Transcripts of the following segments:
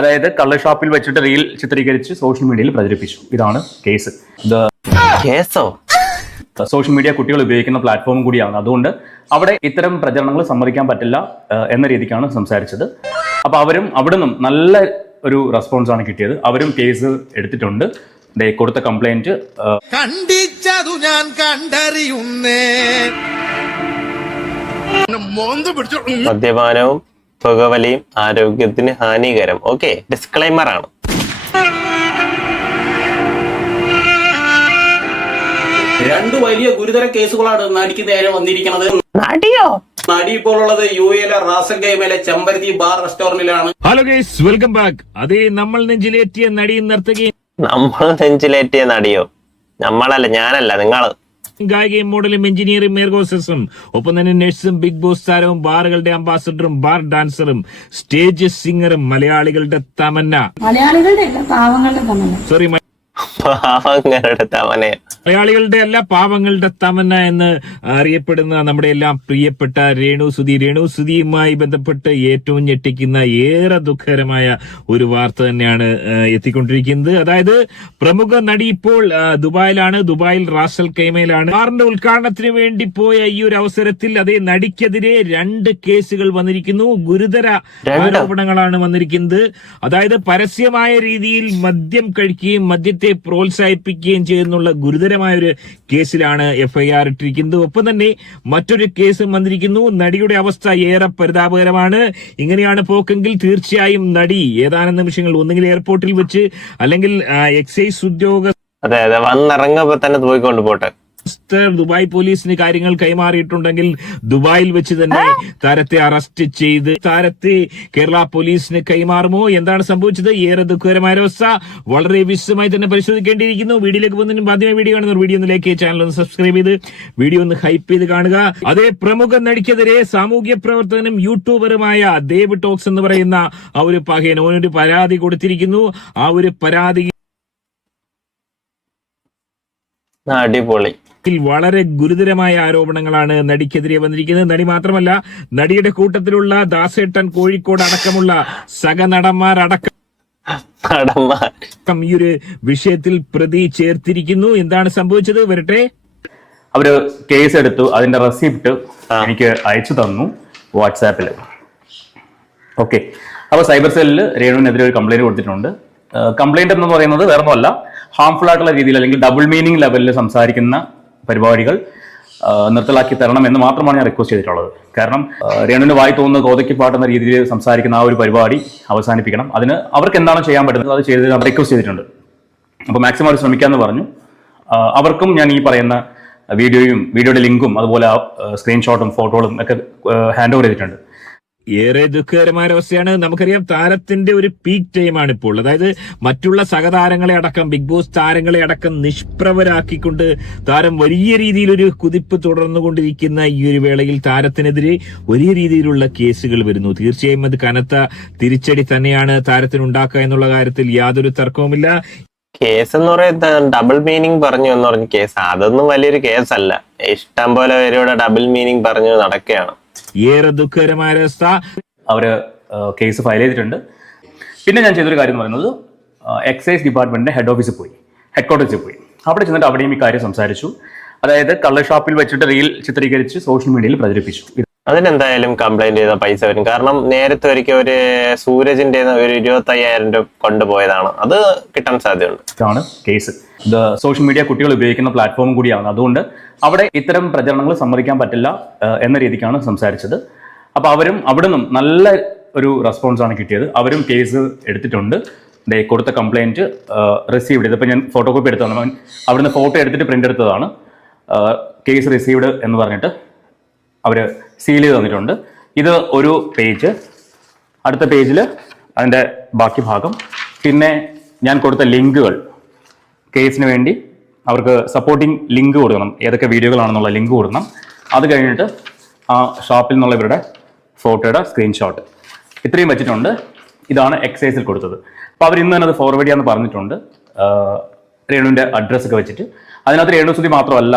അതായത് കള്ള് ഷോപ്പിൽ വെച്ചിട്ട് റീൽ ചിത്രീകരിച്ച് സോഷ്യൽ മീഡിയയിൽ പ്രചരിപ്പിച്ചു. ഇതാണ് കേസ്. സോഷ്യൽ മീഡിയ കുട്ടികൾ ഉപയോഗിക്കുന്ന പ്ലാറ്റ്ഫോം കൂടിയാണ്. അതുകൊണ്ട് അവിടെ ഇത്തരം പ്രചരണങ്ങൾ സമ്മതിക്കാൻ പറ്റില്ല എന്ന രീതിക്കാണ് സംസാരിച്ചത്. അപ്പൊ അവരും അവിടെ നിന്നും നല്ല ഒരു റെസ്പോൺസ് ആണ് കിട്ടിയത്. അവരും കേസ് എടുത്തിട്ടുണ്ട്. കൊടുത്ത കംപ്ലൈന്റ് കണ്ടിച്ചതു ഞാൻ കണ്ടറിയുന്നേ. മദ്യപാനവും പുകവലിയും ആരോഗ്യത്തിന് ഹാനികരം. ഓക്കെ, ഡിസ്ക്ലൈമർ ആണ്. രണ്ട് വലിയ ഗുരുതര കേസുകളാണ് നടിക്ക് നേരെ വന്നിരിക്കുന്നത്. നടിയോ? നടി ഇപ്പോൾ ഉള്ളത് UAE റാസൽ ഗെയിമിലെ ചെമ്പരത്തി ബാർ റെസ്റ്റോറന്റിലാണ്. Hello guys, welcome back. അതേ, നമ്മൾ നെഞ്ചിലേറ്റിയ നടിയും നർത്തകിയും. നമ്മൾ നെഞ്ചിലേറ്റിയ നടിയോ? നമ്മളല്ല, ഞാനല്ല, നിങ്ങള്. ഗായികയും മോഡലും എഞ്ചിനീയറും മേർഗോസസും ഒപ്പം തന്നെ നഴ്സും ബിഗ് ബോസ് താരവും ബാറുകളുടെ അംബാസഡറും ബാർ ഡാൻസറും സ്റ്റേജ് സിംഗറും മലയാളികളുടെ തമന്ന. മലയാളികളുടെ പാവങ്ങളുടെ തമന്ന. സോറി, പാവങ്ങളുടെ തമന. മലയാളികളുടെ അല്ല, പാവങ്ങളുടെ തമന്ന എന്ന് അറിയപ്പെടുന്ന നമ്മുടെ എല്ലാം പ്രിയപ്പെട്ട രേണുസുതിയുമായി ബന്ധപ്പെട്ട് ഏറ്റവും ഞെട്ടിക്കുന്ന, ഏറെ ദുഃഖകരമായ ഒരു വാർത്ത തന്നെയാണ് എത്തിക്കൊണ്ടിരിക്കുന്നത്. അതായത് പ്രമുഖ നടി ഇപ്പോൾ ദുബായിലാണ്. ദുബായിൽ റാസൽ ഖൈമയിലാണ്. ബാറിന്റെ ഉദ്ഘാടനത്തിന് വേണ്ടി പോയ ഈ ഒരു അവസരത്തിൽ അതേ നടിക്കെതിരെ 2 കേസുകൾ വന്നിരിക്കുന്നു. ഗുരുതര ആരോപണങ്ങളാണ് വന്നിരിക്കുന്നത്. അതായത് പരസ്യമായ രീതിയിൽ മദ്യം കഴിക്കുകയും മദ്യത്തെ പ്രോത്സാഹിപ്പിക്കുകയും ചെയ്യുന്നുള്ള ഗുരുതരമായ ഒരു കേസിലാണ് FIR ഇട്ടിരിക്കുന്നത്. ഒപ്പം തന്നെ മറ്റൊരു കേസും വന്നിരിക്കുന്നു. നടിയുടെ അവസ്ഥ ഏറെ പരിതാപകരമാണ്. ഇങ്ങനെയാണ് പോക്കെങ്കിൽ തീർച്ചയായും നടി ഏതാനും നിമിഷങ്ങൾ ഒന്നുകിൽ എയർപോർട്ടിൽ വെച്ച് അല്ലെങ്കിൽ എക്സൈസ് ഉദ്യോഗ വന്നിറങ്ങുമ്പോ തന്നെ പോയിക്കൊണ്ട് പോട്ടെ. ദുബായ് പോലീസിന് കാര്യങ്ങൾ കൈമാറിയിട്ടുണ്ടെങ്കിൽ ദുബായിൽ വെച്ച് തന്നെ താരത്തെ അറസ്റ്റ് ചെയ്ത് താരത്തെ കേരള പോലീസിന് കൈമാറുമോ? എന്താണ് സംഭവിച്ചത്? ഏറെ ദുഃഖകരമായ അവസ്ഥ. വളരെ വിശദമായി തന്നെ പരിശോധിക്കേണ്ടിയിരിക്കുന്നു. വീഡിയോയിലേക്ക് പോകുന്നതിന് ആദ്യമായി വീഡിയോ കാണുന്നവർ വീഡിയോ ഒന്ന് ലൈക്ക് ചെയ്ത് ചാനൽ ഒന്ന് സബ്സ്ക്രൈബ് ചെയ്ത് വീഡിയോ ഒന്ന് ഹൈപ്പ് ചെയ്ത് കാണുക. അതേ പ്രമുഖ നടിക്കെതിരെ സാമൂഹ്യ പ്രവർത്തകനും യൂട്യൂബറുമായ ദേവ് ടോക്സ് എന്ന് പറയുന്ന ആ ഒരു പഹയൻ ഓനൊരു പരാതി കൊടുത്തിരിക്കുന്നു. ആ ഒരു പരാതി അടിപൊളി. വളരെ ഗുരുതരമായ ആരോപണങ്ങൾ നടിക്കെതിരെ വന്നിരിക്കുന്നത്. നടി മാത്രമല്ല, നടിയുടെ കൂട്ടത്തിലുള്ള ദാസേട്ടൻ, കോഴിക്കോട് അടക്കമുള്ള സഹനടന്മാരടക്കം ഈ ഒരു വിഷയത്തിൽ പ്രതി ചേർത്തിരിക്കുന്നു. എന്താണ് സംഭവിച്ചത്? വരട്ടെ. അവര് കേസ് എടുത്തു. അതിന്റെ റെസിപ്റ്റ് എനിക്ക് അയച്ചു തന്നു വാട്സാപ്പിൽ. ഓക്കെ, അപ്പൊ സൈബർ സെല്ലിൽ രേണുവിനെതിരെ ഒരു കംപ്ലൈന്റ് കൊടുത്തിട്ടുണ്ട്. കംപ്ലൈന്റ് എന്ന് പറയുന്നത് വേറൊന്നുമല്ല, ഹാംഫുൾ ആയിട്ടുള്ള രീതിയിൽ അല്ലെങ്കിൽ ഡബിൾ മീനിങ് ലെവലിൽ സംസാരിക്കുന്ന പരിപാടികൾ നിർത്തലാക്കി തരണം എന്ന് മാത്രമാണ് ഞാൻ റിക്വസ്റ്റ് ചെയ്തിട്ടുള്ളത്. കാരണം രേണുവിന് വായി തോന്നുന്ന കോതയ്ക്ക് പാട്ടുന്ന രീതിയിൽ സംസാരിക്കുന്ന ആ ഒരു പരിപാടി അവസാനിപ്പിക്കണം. അതിന് അവർക്ക് എന്താണ് ചെയ്യാൻ പറ്റുന്നത് അത് ചെയ്ത് റിക്വസ്റ്റ് ചെയ്തിട്ടുണ്ട്. അപ്പോൾ മാക്സിമം അവർ ശ്രമിക്കാമെന്ന് പറഞ്ഞു. അവർക്കും ഞാൻ ഈ പറയുന്ന വീഡിയോയുടെ ലിങ്കും അതുപോലെ സ്ക്രീൻഷോട്ടും ഫോട്ടോകളും ഒക്കെ ഹാൻഡ് ഓവർ ചെയ്തിട്ടുണ്ട്. ഏറെ ദുഃഖകരമായ അവസ്ഥയാണ്. നമുക്കറിയാം, താരത്തിന്റെ ഒരു പീക്ക് ടൈമാണ് ഇപ്പോൾ. അതായത് മറ്റുള്ള സഹതാരങ്ങളെ അടക്കം, ബിഗ് ബോസ് താരങ്ങളെ അടക്കം നിഷ്പ്രഭരാക്കിക്കൊണ്ട് താരം വലിയ രീതിയിലൊരു കുതിപ്പ് തുടർന്നുകൊണ്ടിരിക്കുന്ന ഈ ഒരു വേളയിൽ താരത്തിനെതിരെ വലിയ രീതിയിലുള്ള കേസുകൾ വരുന്നു. തീർച്ചയായും അത് കനത്ത തിരിച്ചടി തന്നെയാണ് താരത്തിനുണ്ടാക്കുക എന്നുള്ള കാര്യത്തിൽ യാതൊരു തർക്കവുമില്ല. കേസ് എന്ന് പറയുന്നത് ഡബിൾ മീനിങ് പറഞ്ഞു എന്ന് പറഞ്ഞ കേസ്, അതൊന്നും വലിയൊരു കേസല്ല. ഇഷ്ടം പോലെ പേരുടെ ഡബിൾ മീനിങ് പറഞ്ഞു നടക്കുകയാണ്. ഏറെ ദുഃഖകരമായ അവസ്ഥ. അവര് കേസ് ഫയൽ ചെയ്തിട്ടുണ്ട്. പിന്നെ ഞാൻ ചെയ്തൊരു കാര്യം എന്ന് പറയുന്നത്, എക്സൈസ് ഡിപ്പാർട്ട്മെന്റിന്റെ ഹെഡ് ക്വാർട്ടേഴ്സിൽ പോയി. അവിടെ ചെന്നിട്ട് അവിടെയും ഈ കാര്യം സംസാരിച്ചു. അതായത് കള്ള് ഷോപ്പിൽ വെച്ചിട്ട് റീൽ ചിത്രീകരിച്ച് സോഷ്യൽ മീഡിയയിൽ പ്രചരിപ്പിച്ചു. അതിനെന്തായാലും കംപ്ലൈന്റ് ചെയ്ത പൈസ വരും. കാരണം നേരത്തെ ഒരിക്കൽ ഒരു സൂരജിന്റെ ഒരു 25,000 രൂപ കൊണ്ടുപോയതാണ്. അത് കിട്ടാൻ സാധ്യതയുണ്ട്. ഇതാണ് കേസ്. ഇത് സോഷ്യൽ മീഡിയ കുട്ടികൾ ഉപയോഗിക്കുന്ന പ്ലാറ്റ്ഫോം കൂടിയാണ്. അതുകൊണ്ട് അവിടെ ഇത്തരം പ്രചരണങ്ങൾ സമ്മതിക്കാൻ പറ്റില്ല എന്ന രീതിക്കാണ് സംസാരിച്ചത്. അപ്പൊ അവരും അവിടെ നിന്നും നല്ല ഒരു റെസ്പോൺസ് ആണ് കിട്ടിയത്. അവരും കേസ് എടുത്തിട്ടുണ്ട്. കൊടുത്ത കംപ്ലൈന്റ് റിസീവ്ഡ് ചെയ്ത്, ഇപ്പൊ ഞാൻ ഫോട്ടോ കോപ്പി എടുത്തതാണ്. അവിടുന്ന് ഫോട്ടോ എടുത്തിട്ട് പ്രിന്റ് എടുത്തതാണ്. കേസ് റിസീവ്ഡ് എന്ന് പറഞ്ഞിട്ട് അവര് സീൽ ചെയ്ത് തന്നിട്ടുണ്ട്. ഇത് ഒരു പേജ്. അടുത്ത പേജിൽ അതിന്റെ ബാക്കി ഭാഗം. പിന്നെ ഞാൻ കൊടുത്ത ലിങ്കുകൾ, കേസിന് വേണ്ടി അവർക്ക് സപ്പോർട്ടിങ് ലിങ്ക് കൊടുക്കണം, ഏതൊക്കെ വീഡിയോകളാണെന്നുള്ള ലിങ്ക് കൊടുക്കണം. അത് കഴിഞ്ഞിട്ട് ആ ഷോപ്പിൽ നിന്നുള്ള ഇവരുടെ ഫോട്ടോയുടെ സ്ക്രീൻഷോട്ട്, ഇത്രയും വെച്ചിട്ടുണ്ട്. ഇതാണ് എക്സൈസിൽ കൊടുത്തത്. അപ്പോൾ അവർ ഇന്ന് തന്നെ അത് ഫോർവേഡ് ചെയ്യാമെന്ന് പറഞ്ഞിട്ടുണ്ട്. രേണുവിൻ്റെ അഡ്രസ്സൊക്കെ വെച്ചിട്ട്. അതിനകത്ത് രേണുസുതി മാത്രമല്ല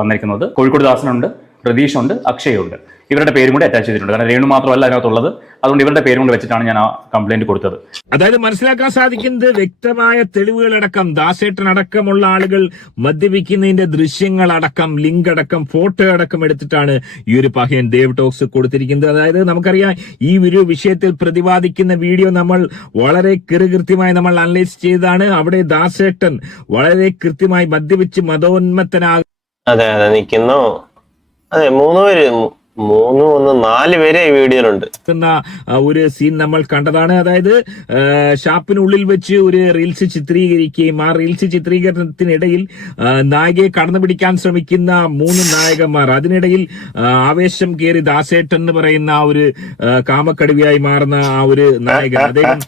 വന്നിരിക്കുന്നത്, കോഴിക്കോട് ദാസനുണ്ട്, പ്രതീഷുണ്ട്, അക്ഷയുണ്ട്. ഇവരുടെ പേരും കൂടി അറ്റാച്ച് ചെയ്തിട്ടുണ്ട്. കാരണം രേണു മാത്രമല്ല അതിനകത്തുള്ളത്, അതുകൊണ്ട് ഇവരുടെ പേരും കൊണ്ട് വെച്ചിട്ടാണ് ഞാൻ ആ കംപ്ലൈന്റ് കൊടുത്തത്. അതായത് മനസ്സിലാക്കാൻ സാധിക്കുന്നത് വ്യക്തമായ തെളിവുകളടക്കം ദാസേട്ടൻ അടക്കമുള്ള ആളുകൾ മദ്യപിക്കുന്നതിന്റെ ദൃശ്യങ്ങളടക്കം, ലിങ്ക് അടക്കം, ഫോട്ടോ അടക്കം എടുത്തിട്ടാണ് ഈ ഒരു പഹയൻ ദേവ് ടോക്സ് കൊടുത്തിരിക്കുന്നത്. അതായത് നമുക്കറിയാം ഈ ഒരു വിഷയത്തിൽ പ്രതിപാദിക്കുന്ന വീഡിയോ നമ്മൾ വളരെ കൃത്യമായി നമ്മൾ അനലൈസ് ചെയ്താണ്. അവിടെ ദാസേട്ടൻ വളരെ കൃത്യമായി മദ്യപിച്ച് മതോന്മത്തനാകും. അതെ നിൽക്കുന്നു. അതെ 4 പേര് ഈ വീഡിയോയിലുണ്ട്. ഒരു സീൻ നമ്മൾ കണ്ടതാണ്. അതായത് ഷാപ്പിനുള്ളിൽ വെച്ച് ഒരു റീൽസ് ചിത്രീകരിക്കുകയും ആ റീൽസ് ചിത്രീകരണത്തിനിടയിൽ നായികയെ കടന്നു പിടിക്കാൻ ശ്രമിക്കുന്ന 3 നായകന്മാർ, അതിനിടയിൽ ആവേശം കയറി ദാസേട്ടൻ എന്ന് പറയുന്ന ആ ഒരു കാമക്കടുവയായി മാറുന്ന ആ ഒരു നായകൻ, അദ്ദേഹം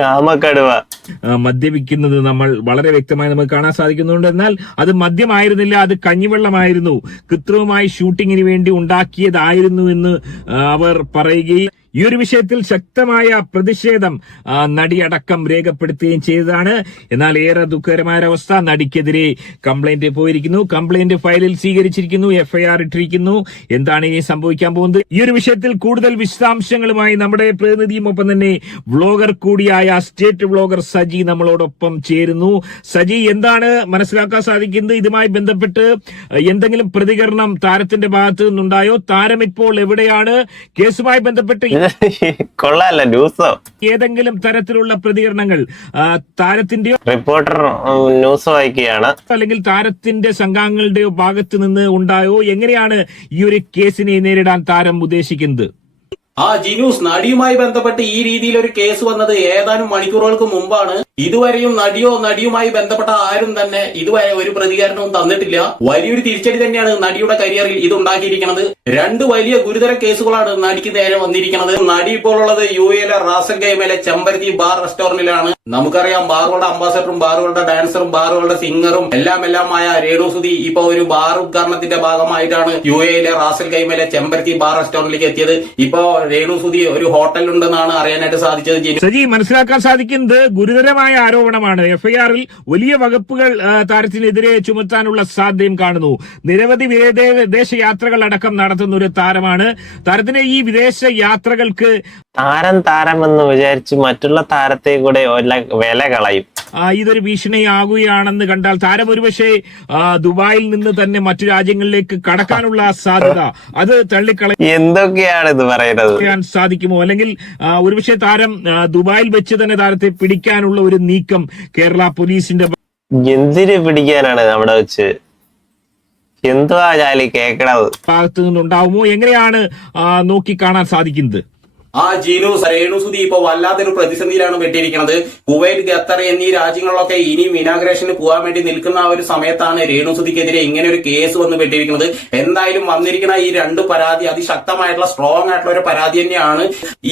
കാമക്കടുവ മദ്യപിക്കുന്നത് നമ്മൾ വളരെ വ്യക്തമായി നമുക്ക് കാണാൻ സാധിക്കുന്നുണ്ട്. എന്നാൽ അത് മദ്യമായിരുന്നില്ല, അത് കഞ്ഞിവെള്ളമായിരുന്നു, കൃത്രിമമായി ഷൂട്ടിങ്ങിന് വേണ്ടി ഉണ്ടാക്കിയതായിരുന്നു എന്ന് അവർ പറയുകയും ഈ ഒരു വിഷയത്തിൽ ശക്തമായ പ്രതിഷേധം നടിയടക്കം രേഖപ്പെടുത്തുകയും ചെയ്തതാണ്. എന്നാൽ ഏറെ ദുഃഖകരമായ അവസ്ഥ, നടിക്കെതിരെ കംപ്ലൈന്റ് പോയിരിക്കുന്നു, കംപ്ലൈന്റ് ഫയലിൽ സ്വീകരിച്ചിരിക്കുന്നു, FIR ഇട്ടിരിക്കുന്നു. എന്താണ് ഇനി സംഭവിക്കാൻ പോകുന്നത്? ഈ ഒരു വിഷയത്തിൽ കൂടുതൽ വിശദാംശങ്ങളുമായി നമ്മുടെ പ്രതിനിധിയും ഒപ്പം തന്നെ വ്ളോഗർ കൂടിയായ സ്റ്റേറ്റ് വ്ളോഗർ സജി നമ്മളോടൊപ്പം ചേരുന്നു. സജി, എന്താണ് മനസ്സിലാക്കാൻ സാധിക്കുന്നത്? ഇതുമായി ബന്ധപ്പെട്ട് എന്തെങ്കിലും പ്രതികരണം താരത്തിന്റെ ഭാഗത്ത് നിന്നുണ്ടായോ? താരം ഇപ്പോൾ എവിടെയാണ്? കേസുമായി ബന്ധപ്പെട്ട് കൊള്ളാല്ല ന്യൂസോ ഏതെങ്കിലും തരത്തിലുള്ള പ്രതികരണങ്ങൾ താരത്തിന്റെയോ റിപ്പോർട്ടർ ന്യൂസ് വായിക്കുകയാണ് അല്ലെങ്കിൽ താരത്തിന്റെ സംഘാംഗങ്ങളുടെയോ ഭാഗത്ത് നിന്ന് ഉണ്ടായോ? എങ്ങനെയാണ് ഈ ഒരു കേസിനെ നേരിടാൻ താരം ഉദ്ദേശിക്കുന്നത്? ജിനൂസ്, നടിയുമായി ബന്ധപ്പെട്ട് ഈ രീതിയിൽ ഒരു കേസ് വന്നത് ഏതാനും മണിക്കൂറുകൾക്ക് മുമ്പാണ്. ഇതുവരെയും നടിയുമായി ബന്ധപ്പെട്ട ആരും തന്നെ ഇതുവരെ ഒരു പ്രതികരണവും തന്നിട്ടില്ല. വലിയൊരു തിരിച്ചടി തന്നെയാണ് നടിയുടെ കരിയറിൽ ഇത് ഉണ്ടാക്കിയിരിക്കുന്നത്. 2 വലിയ ഗുരുതര കേസുകളാണ് നടിക്ക് നേരെ വന്നിരിക്കുന്നത്. നടി ഇപ്പോൾ ഉള്ളത് UAE റാസൽ ഗൈമയിലെ ചെമ്പരത്തി ബാർ റെസ്റ്റോറന്റിലാണ്. നമുക്കറിയാം, ബാറുകളുടെ അംബാസഡറും ബാറുകളുടെ ഡാൻസറും ബാറുകളുടെ സിംഗറും എല്ലാമായ രേണു സുധി ഇപ്പൊ ഒരു ബാർ ഉദ്ഘാടനത്തിന്റെ ഭാഗമായിട്ടാണ് UAE റാസൽ ഗൈമയിലെ ചെമ്പരത്തി ബാർ റെസ്റ്റോറന്റിലേക്ക് എത്തിയത്. ഇപ്പോ രേണു സുധി ഒരു ഹോട്ടലുണ്ടെന്നാണ് അറിയാനായിട്ട് സാധിച്ചത്. സജി, മനസ്സിലാക്കാൻ സാധിക്കുന്നത് ഗുരുതരമായ ആരോപണമാണ്. FIR-ൽ വലിയ വകുപ്പുകൾ താരത്തിനെതിരെ ചുമത്താനുള്ള സാധ്യതയും കാണുന്നു. നിരവധി വിദേശ യാത്രകൾ അടക്കം നടത്തുന്ന ഒരു താരമാണ്. താരത്തിന്റെ ഈ വിദേശ യാത്രകൾക്ക് താരം എന്ന് വിചാരിച്ച് മറ്റുള്ള താരത്തെ കൂടെ വില കളയും. ഇതൊരു ഭീഷണിയാകുകയാണെന്ന് കണ്ടാൽ താരം ഒരുപക്ഷെ ദുബായിൽ നിന്ന് തന്നെ മറ്റു രാജ്യങ്ങളിലേക്ക് കടക്കാനുള്ള സാധ്യത അത് തള്ളിക്കളയാൻ എന്തൊക്കെയാണ് ഇത് പറയുന്നത് സാധിക്കുമോ? അല്ലെങ്കിൽ ഒരുപക്ഷെ താരം ദുബായിൽ വെച്ച് തന്നെ താരത്തെ പിടിക്കാനുള്ള ഒരു നീക്കം കേരള പോലീസിന്റെ എന്തിന് പിടിക്കാനാണ് അവിടെ വെച്ച്? എന്തുവാ ജാലി കേക്കണത്? ഭാഗത്തു നിന്നുണ്ടാവുമോ? എങ്ങനെയാണ് നോക്കി കാണാൻ സാധിക്കുന്നത്? ജിനൂസ്, രേണു സുധി ഇപ്പൊ വല്ലാത്തൊരു പ്രതിസന്ധിയിലാണ് പെട്ടിരിക്കുന്നത്. കുവൈറ്റ്, ഖത്തർ എന്നീ രാജ്യങ്ങളിലൊക്കെ ഇനിയും ഇനാഗ്രേഷന് പോകാൻ വേണ്ടി നിൽക്കുന്ന ആ ഒരു സമയത്താണ് രേണു സുധിക്കെതിരെ ഇങ്ങനെ ഒരു കേസ് വന്ന് പെട്ടിരിക്കുന്നത്. എന്തായാലും വന്നിരിക്കുന്ന ഈ 2 പരാതി അതിശക്തമായിട്ടുള്ള സ്ട്രോങ് ആയിട്ടുള്ള ഒരു പരാതി തന്നെയാണ്.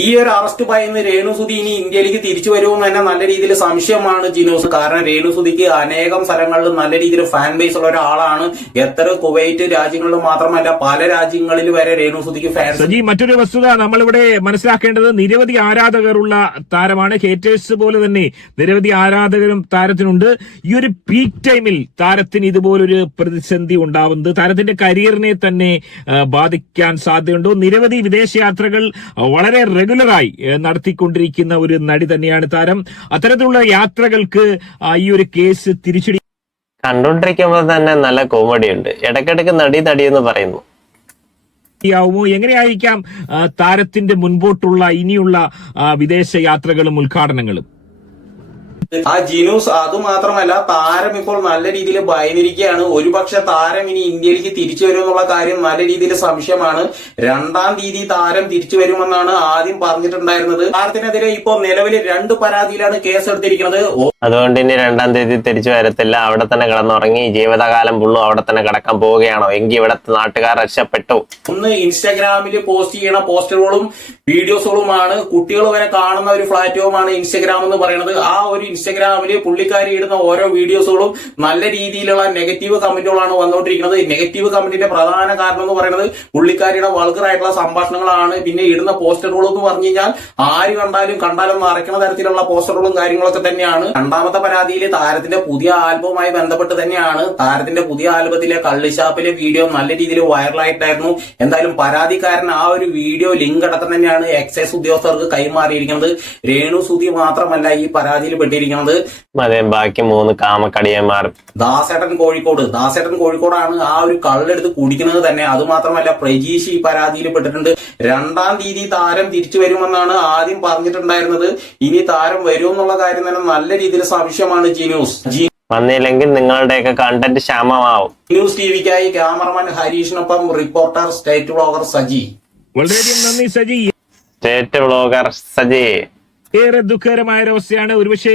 ഈ ഒരു അറസ്റ്റ് ഭയന്ന് രേണു സുധി ഇനി ഇന്ത്യയിലേക്ക് തിരിച്ചു വരുമെന്ന് തന്നെ നല്ല രീതിയിൽ സംശയമാണ് ജിനൂസ്. കാരണം രേണു സുധിക്ക് അനേകം സ്ഥലങ്ങളിൽ നല്ല രീതിയിൽ ഫാൻ ബേസ് ഉള്ള ഒരാളാണ്. ഖത്തർ, കുവൈറ്റ് രാജ്യങ്ങളിൽ മാത്രമല്ല പല രാജ്യങ്ങളിൽ വരെ രേണു സുധിക്ക് ഫാൻസ്. മറ്റൊരു വസ്തുത നമ്മളിവിടെ മനസ്സിലാക്കേണ്ടത്, നിരവധി ആരാധകരുള്ള താരമാണ്. ഹേറ്റേഴ്സ് പോലെ തന്നെ നിരവധി ആരാധകരും താരത്തിനുണ്ട്. ഈ ഒരു പീക്ക് ടൈമിൽ താരത്തിന് ഇതുപോലൊരു പ്രതിസന്ധി ഉണ്ടാവുന്നത് താരത്തിന്റെ കരിയറിനെ തന്നെ ബാധിക്കാൻ സാധ്യതയുണ്ടോ? നിരവധി വിദേശയാത്രകൾ വളരെ റെഗുലറായി നടത്തിക്കൊണ്ടിരിക്കുന്ന ഒരു നടി തന്നെയാണ് താരം. അത്തരത്തിലുള്ള യാത്രകൾക്ക് ഈ ഒരു കേസ് തിരിച്ചടി കണ്ടോണ്ടിരിക്കുമ്പോൾ തന്നെ നല്ല കോമഡി ഉണ്ട്. ഇടയ്ക്കിടയ്ക്ക് നടി എന്ന് പറയുന്നു. എങ്ങനെയായിരിക്കാം താരത്തിന്റെ മുൻപോട്ടുള്ള ഇനിയുള്ള വിദേശ യാത്രകളും ഉദ്ഘാടനങ്ങളും? ജിനൂസ്, അതുമാത്രമല്ല താരം ഇപ്പോൾ നല്ല രീതിയിൽ ഭയന്നിരിക്കുകയാണ്. ഒരുപക്ഷെ താരം ഇനി ഇന്ത്യയിലേക്ക് തിരിച്ചു വരുമെന്നുള്ള കാര്യം നല്ല രീതിയിൽ സംശയമാണ്. 2-ാം തീയതി താരം തിരിച്ചു വരുമെന്നാണ് ആദ്യം പറഞ്ഞിട്ടുണ്ടായിരുന്നത്. താരത്തിനെതിരെ ഇപ്പോൾ നിലവിൽ 2 പരാതിയിലാണ് കേസ് എടുത്തിരിക്കുന്നത്. അതുകൊണ്ട് ഇനി 2-ാം തീയതി തിരിച്ചു വരത്തില്ല, അവിടെ തന്നെ കിടന്നുറങ്ങി ജീവിതകാലം ഫുള്ളും അവിടെ തന്നെ കിടക്കാൻ പോവുകയാണോ? എങ്കിൽ ഇവിടത്തെ നാട്ടുകാർ രക്ഷപ്പെട്ടു. ഒന്ന് ഇൻസ്റ്റാഗ്രാമിൽ പോസ്റ്റ് ചെയ്യണ പോസ്റ്ററുകളും വീഡിയോസുകളുമാണ് കുട്ടികൾ വരെ കാണുന്ന ഒരു പ്ലാറ്റ്ഫോമാണ് ഇൻസ്റ്റാഗ്രാം എന്ന് പറയുന്നത്. ആ ഒരു ഇൻസ്റ്റഗ്രാമില് പുള്ളിക്കാരി ഇടുന്ന ഓരോ വീഡിയോസുകളും നല്ല രീതിയിലുള്ള നെഗറ്റീവ് കമന്റുകളാണ് വന്നുകൊണ്ടിരിക്കുന്നത്. നെഗറ്റീവ് കമന്റിന്റെ പ്രധാന കാരണം എന്ന് പറയുന്നത് പുള്ളിക്കാരിയുടെ വൾഗർ ആയിട്ടുള്ള സംഭാഷണങ്ങളാണ്. പിന്നെ ഇടുന്ന പോസ്റ്ററുകൾ എന്ന് പറഞ്ഞു കഴിഞ്ഞാൽ ആര് കണ്ടാലും അറയ്ക്കുന്ന തരത്തിലുള്ള പോസ്റ്ററുകളും കാര്യങ്ങളൊക്കെ തന്നെയാണ്. രണ്ടാമത്തെ പരാതിയിൽ താരത്തിന്റെ പുതിയ ആൽബവുമായി ബന്ധപ്പെട്ട് തന്നെയാണ്. താരത്തിന്റെ പുതിയ ആൽബത്തിലെ കള്ളിഷാപ്പിലെ വീഡിയോ നല്ല രീതിയിൽ വൈറലായിട്ടായിരുന്നു. എന്തായാലും പരാതിക്കാരൻ ആ ഒരു വീഡിയോ ലിങ്ക് അടക്കം തന്നെയാണ് എക്സൈസ് ഉദ്യോഗസ്ഥർക്ക് കൈമാറിയിരിക്കുന്നത്. രേണു സുധി മാത്രമല്ല ഈ പരാതിയിൽ പെട്ടിരിക്കുന്നത്. അതെ, ബാക്കി 3 കാമക്കടിയന്മാർ. ദാസേട്ടൻ കോഴിക്കോടാണ് ആ ഒരു കള്ളെടുത്ത് കുടിക്കുന്നത് തന്നെ. അത് മാത്രമല്ല പ്രജീഷ് ഈ പരാതിയിൽ പെട്ടിട്ടുണ്ട്. 2-ാം തീയതി താരം തിരിച്ചു വരുമെന്നാണ് ആദ്യം പറഞ്ഞിട്ടുണ്ടായിരുന്നത്. ഇനി താരം വരുമെന്നുള്ള കാര്യം തന്നെ നല്ല രീതിയിൽ സംശയമാണ്. ജി വന്നില്ലെങ്കിൽ നിങ്ങളുടെയൊക്കെ കണ്ടന്റ് ക്ഷാമമാവും. ന്യൂസ് ടിവിക്കായി ക്യാമറമാൻ ഹരീഷിനൊപ്പം റിപ്പോർട്ടർ സ്റ്റേറ്റ് വ്ളോഗർ സജി. വളരെയധികം നന്ദി സജി. State vlogger Saji. ഏറെ ദുഃഖകരമായ ഒരവസ്ഥയാണ്. ഒരുപക്ഷെ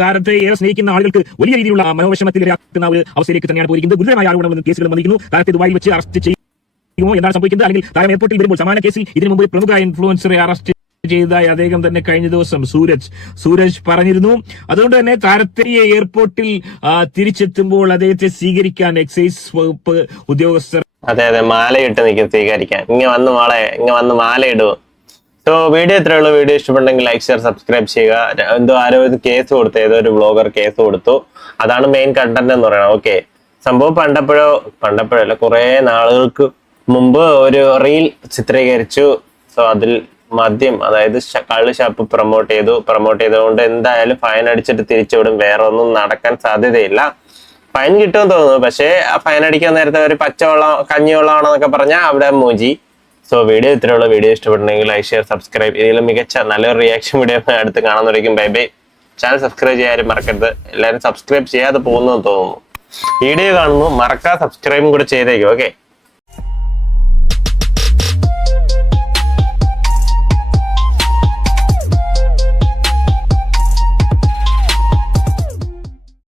താരത്തെ ഏറെ സ്നേഹിക്കുന്ന ആളുകൾക്ക് വലിയ രീതിയിലുള്ള മനോവിഷമത്തിൽ ഇരയാക്കുന്ന ഒരു അവസ്ഥയിലേക്ക് തന്നെയാണ് പോയിരിക്കുന്നത്. ഗുരുതരമായ ആരോപണം കേസുകൾ വന്നിരിക്കുന്നു. താരത്തെ ദുബായിൽ വെച്ച് അറസ്റ്റ് ചെയ്യുമോ എന്താണ് സംഭവിക്കുന്നത്? അല്ലെങ്കിൽ താരം എയർപോർട്ടിൽ വരുമ്പോൾ സമാന കേസിൽ ഇതിനു മുമ്പ് പ്രമുഖ ഇൻഫ്ലുവൻസറെ അറസ്റ്റ് ചെയ്തതായി അദ്ദേഹം തന്നെ കഴിഞ്ഞ ദിവസം സൂരജ് പറഞ്ഞിരുന്നു. അതുകൊണ്ട് തന്നെ താരത്തെ എയർപോർട്ടിൽ തിരിച്ചെത്തുമ്പോൾ അദ്ദേഹത്തെ സ്വീകരിക്കാൻ എക്സൈസ് വകുപ്പ് ഉദ്യോഗസ്ഥർ അതെ, മാലയിട്ട് നിൽക്കും സ്വീകരിക്കാൻ. ഇങ്ങ വന്ന് മാലയിടുവോ. സോ വീഡിയോ ഇത്രയേ ഉള്ളൂ. വീഡിയോ ഇഷ്ടപ്പെട്ടെങ്കിൽ ലൈക്ക്, ഷെയർ, സബ്സ്ക്രൈബ് ചെയ്യുക. ആരോ ഇത് കേസ് കൊടുത്തു, ഏതോ ഒരു ബ്ലോഗർ കേസ് കൊടുത്തു. അതാണ് മെയിൻ കണ്ടന്റ് എന്ന് പറയുന്നത്. ഓക്കെ, സംഭവം പണ്ടപ്പോഴല്ല, കുറെ നാളുകൾക്ക് മുമ്പ് ഒരു റീൽ ചിത്രീകരിച്ചു. സോ അതിൽ മദ്യം, അതായത് കള്ള് ഷാപ്പ് പ്രൊമോട്ട് ചെയ്തുകൊണ്ട് എന്തായാലും ഫൈൻ അടിച്ചിട്ട് തിരിച്ചുവിടും. വേറെ ഒന്നും നടക്കാൻ സാധ്യതയില്ല. ഫൈൻ കിട്ടുമെന്ന് തോന്നുന്നു. പക്ഷേ ആ ഫൈൻ അടിക്കാൻ നേരത്തെ ഒരു പച്ചവെള്ളം കഞ്ഞിവെള്ളമാണെന്നൊക്കെ പറഞ്ഞാൽ അവിടെ മൂജി. സോ വീഡിയോ ഇത്രയുള്ള. വീഡിയോ ഇഷ്ടപ്പെട്ടുണ്ടെങ്കിൽ ലൈക്ക്, ഷെയർ, സബ്സ്ക്രൈബ്. ഇതിലും മികച്ച നല്ലൊരു റിയാക്ഷൻ വീഡിയോ അടുത്ത് കാണുന്നവരേക്കും ബൈ ബൈ. ചാനൽ സബ്സ്ക്രൈബ് ചെയ്യാനും മറക്കരുത്. എല്ലാവരും സബ്സ്ക്രൈബ് ചെയ്യാതെ പോകുന്നു തോന്നുന്നു. വീഡിയോ കാണുന്നു, മറക്കാതെ സബ്സ്ക്രൈബും കൂടെ ചെയ്തേക്കും. ഓക്കെ.